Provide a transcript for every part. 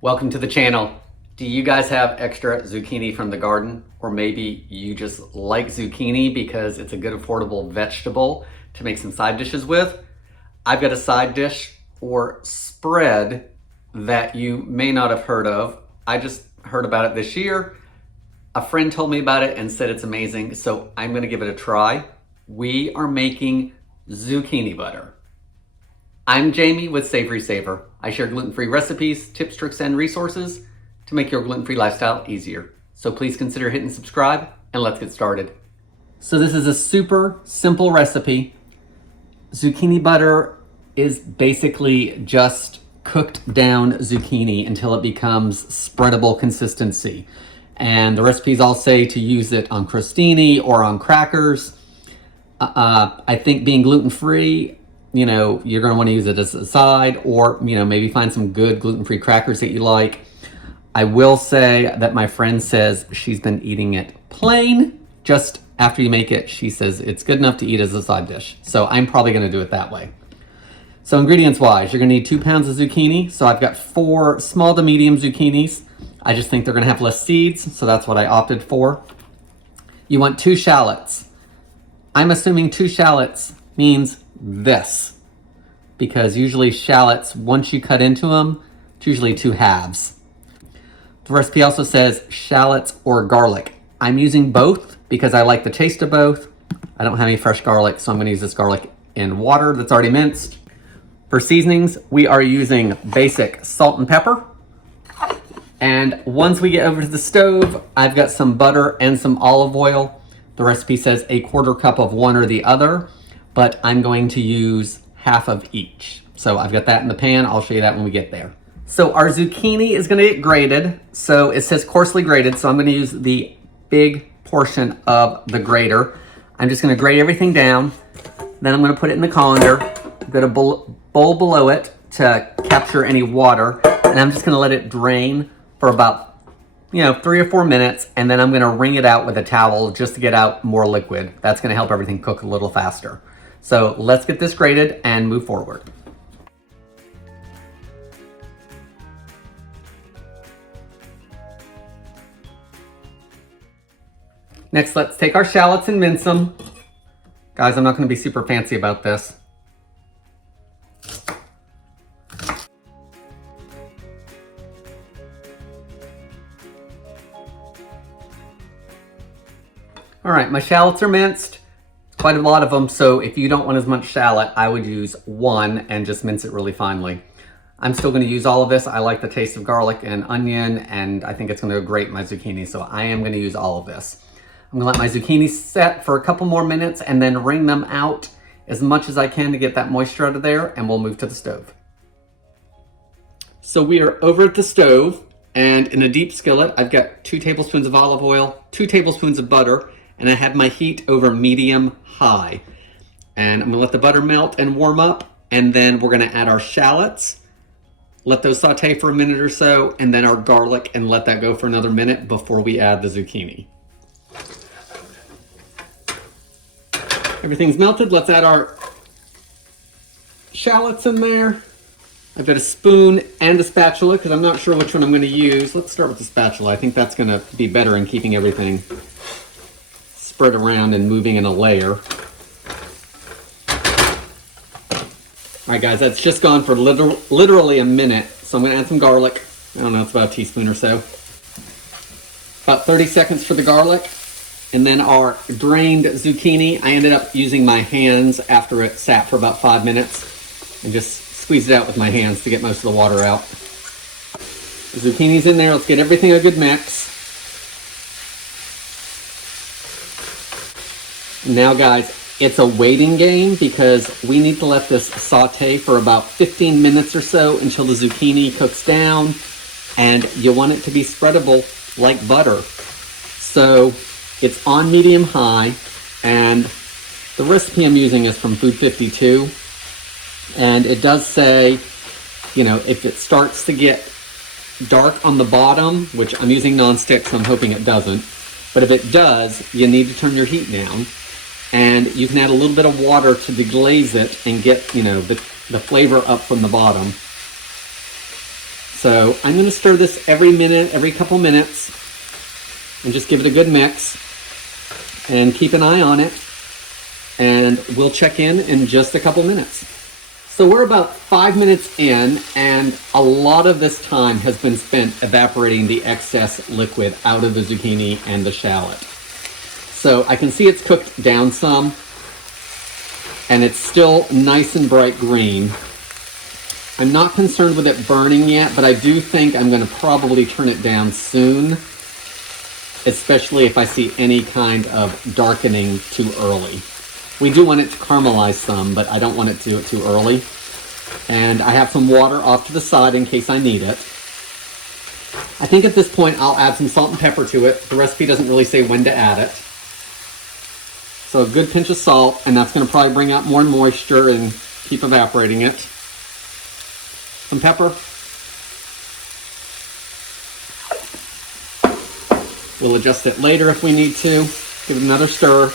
Welcome to the channel. Do you guys have extra zucchini from the garden? Or maybe you just like zucchini because it's a good affordable vegetable to make some side dishes with? I've got a side dish or spread that you may not have heard of. I just heard about it this year. A friend told me about it and said it's amazing, so I'm gonna give it a try. We are making zucchini butter. I'm Jamie with SavorySaver. I share gluten-free recipes, tips, tricks, and resources to make your gluten-free lifestyle easier. So please consider hitting subscribe and let's get started. So this is a super simple recipe. Zucchini butter is basically just cooked down zucchini until it becomes spreadable consistency. And the recipes all say to use it on crostini or on crackers. I think being gluten-free, you're going to want to use it as a side, or, maybe find some good gluten-free crackers that you like. I will say that my friend says she's been eating it plain. Just after you make it, she says it's good enough to eat as a side dish. So I'm probably going to do it that way. So ingredients-wise, you're going to need 2 pounds of zucchini. So I've got 4 small to medium zucchinis. I just think they're going to have less seeds, so that's what I opted for. You want 2 shallots. I'm assuming 2 shallots means this, because usually shallots, once you cut into them, it's usually 2 halves. The recipe also says shallots or garlic. I'm using both because I like the taste of both. I don't have any fresh garlic, so I'm going to use this garlic in water that's already minced. For seasonings, we are using basic salt and pepper. And once we get over to the stove, I've got some butter and some olive oil. The recipe says 1/4 cup of one or the other, but I'm going to use half of each. So I've got that in the pan. I'll show you that when we get there. So our zucchini is going to get grated. So it says coarsely grated, so I'm going to use the big portion of the grater. I'm just going to grate everything down. Then I'm going to put it in the colander. I've got a bowl below it to capture any water. And I'm just going to let it drain for about 3 or 4 minutes, and then I'm going to wring it out with a towel just to get out more liquid. That's going to help everything cook a little faster. So let's get this grated and move forward. Next, let's take our shallots and mince them. Guys, I'm not going to be super fancy about this. All right, my shallots are minced. Quite a lot of them, so if you don't want as much shallot, I would use 1 and just mince it really finely. I'm still going to use all of this. I like the taste of garlic and onion, and I think it's going to go great in my zucchini, so I am going to use all of this. I'm going to let my zucchini set for a couple more minutes and then wring them out as much as I can to get that moisture out of there, and we'll move to the stove. So we are over at the stove, and in a deep skillet, I've got 2 tablespoons of olive oil, 2 tablespoons of butter, and I have my heat over medium-high. And I'm gonna let the butter melt and warm up, and then we're gonna add our shallots, let those saute for a minute or so, and then our garlic, and let that go for another minute before we add the zucchini. Everything's melted, let's add our shallots in there. I've got a spoon and a spatula, because I'm not sure which one I'm gonna use. Let's start with the spatula. I think that's gonna be better in keeping everything spread around and moving in a layer. All right, guys, that's just gone for literally a minute. So I'm gonna add some garlic. I don't know, it's about a teaspoon or so. About 30 seconds for the garlic. And then our drained zucchini. I ended up using my hands after it sat for about 5 minutes and just squeezed it out with my hands to get most of the water out. The zucchini's in there. Let's get everything a good mix. Now, guys, it's a waiting game because we need to let this saute for about 15 minutes or so until the zucchini cooks down, and you want it to be spreadable like butter. So it's on medium-high, and the recipe I'm using is from Food 52, and it does say, if it starts to get dark on the bottom, which I'm using nonstick, so I'm hoping it doesn't, but if it does, you need to turn your heat down. And you can add a little bit of water to deglaze it and get, the flavor up from the bottom. So I'm gonna stir this every minute, every couple minutes, and just give it a good mix and keep an eye on it. And we'll check in just a couple minutes. So we're about 5 minutes in, and a lot of this time has been spent evaporating the excess liquid out of the zucchini and the shallot. So I can see it's cooked down some, and it's still nice and bright green. I'm not concerned with it burning yet, but I do think I'm going to probably turn it down soon, especially if I see any kind of darkening too early. We do want it to caramelize some, but I don't want it to do it too early. And I have some water off to the side in case I need it. I think at this point I'll add some salt and pepper to it. The recipe doesn't really say when to add it. So a good pinch of salt, and that's going to probably bring out more moisture and keep evaporating it. Some pepper. We'll adjust it later if we need to. Give it another stir.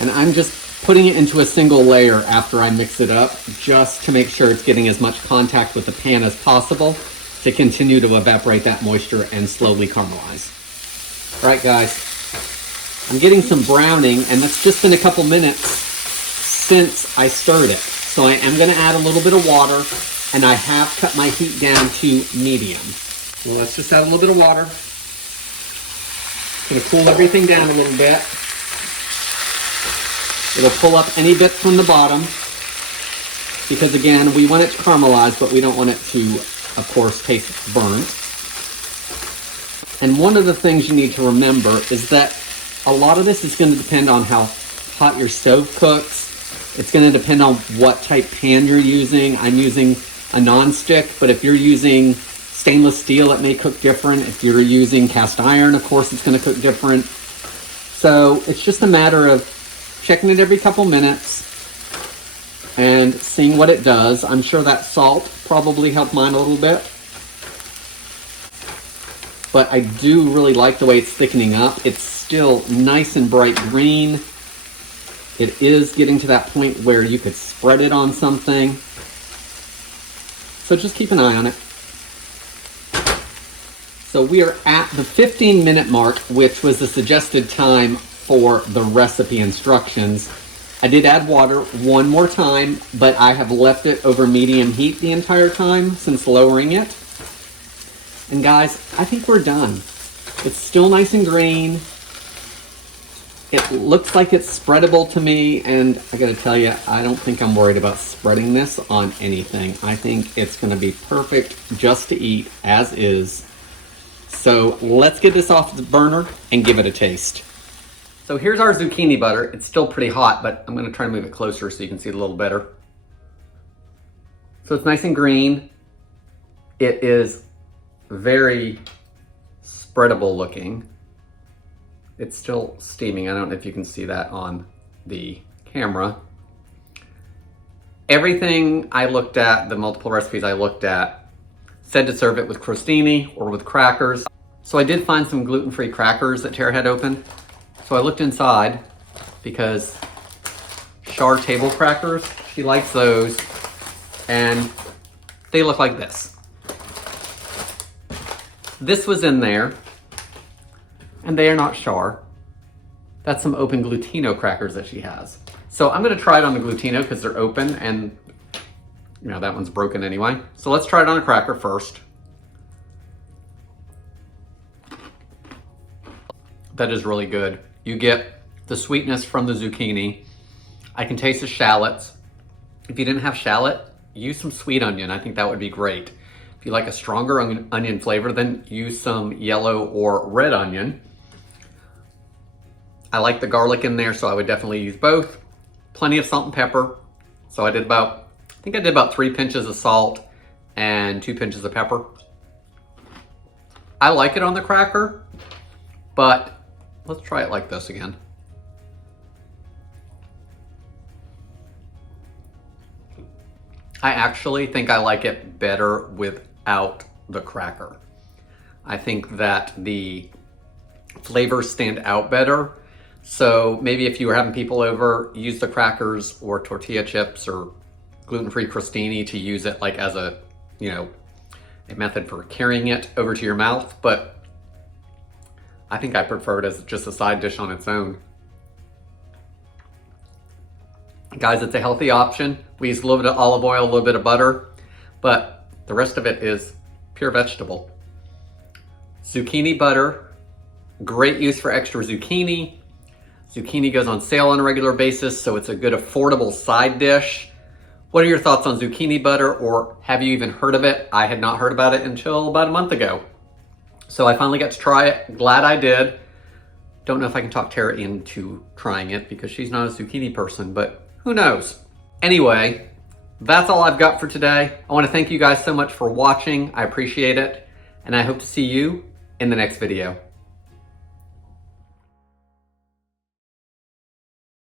And I'm just putting it into a single layer after I mix it up, just to make sure it's getting as much contact with the pan as possible to continue to evaporate that moisture and slowly caramelize. All right, guys, I'm getting some browning, and that's just been a couple minutes since I stirred it. So I am going to add a little bit of water, and I have cut my heat down to medium. Well, let's just add a little bit of water. Going to cool everything down a little bit. It'll pull up any bits from the bottom, because again, we want it to caramelize, but we don't want it to, of course, taste burnt. And one of the things you need to remember is that a lot of this is going to depend on how hot your stove cooks. It's going to depend on what type pan you're using. I'm using a non-stick, but if you're using stainless steel, it may cook different. If you're using cast iron, of course, it's going to cook different. So it's just a matter of checking it every couple minutes and seeing what it does. I'm sure that salt probably helped mine a little bit. But I do really like the way it's thickening up. It's still nice and bright green. It is getting to that point where you could spread it on something. So just keep an eye on it. So we are at the 15-minute mark, which was the suggested time for the recipe instructions. I did add water one more time, but I have left it over medium heat the entire time since lowering it. And guys, I think we're done. It's still nice and green. It looks like it's spreadable to me, and I gotta tell you, I don't think I'm worried about spreading this on anything. I think it's gonna be perfect just to eat as is. So let's get this off the burner and give it a taste. So here's our zucchini butter. It's still pretty hot, but I'm gonna try to move it closer so you can see it a little better. So it's nice and green. It is very spreadable looking. It's still steaming. I don't know if you can see that on the camera. Everything I looked at, the multiple recipes I looked at, said to serve it with crostini or with crackers. So I did find some gluten-free crackers that Tara had open. So I looked inside because Char table crackers, she likes those, and they look like this. This was in there, and they are not Char. That's some open glutino crackers that she has. So I'm gonna try it on the glutino because they're open, and you know, that one's broken anyway. So let's try it on a cracker first. That is really good. You get the sweetness from the zucchini. I can taste the shallots. If you didn't have shallot, use some sweet onion. I think that would be great. If you like a stronger onion flavor, then use some yellow or red onion. I like the garlic in there, so I would definitely use both. Plenty of salt and pepper. So I did about 3 pinches of salt and 2 pinches of pepper. I like it on the cracker, but let's try it like this again. I actually think I like it better without the cracker. I think that the flavors stand out better. So maybe if you were having people over, use the crackers or tortilla chips or gluten-free crostini to use it like as a, you know, a method for carrying it over to your mouth, but I think I prefer it as just a side dish on its own. Guys, it's a healthy option. We use a little bit of olive oil, a little bit of butter, but the rest of it is pure vegetable. Zucchini butter, great use for extra zucchini. Zucchini goes on sale on a regular basis, so it's a good affordable side dish. What are your thoughts on zucchini butter, or have you even heard of it? I had not heard about it until about a month ago. So I finally got to try it. Glad I did. Don't know if I can talk Tara into trying it because she's not a zucchini person, but who knows? Anyway, that's all I've got for today. I want to thank you guys so much for watching. I appreciate it, and I hope to see you in the next video.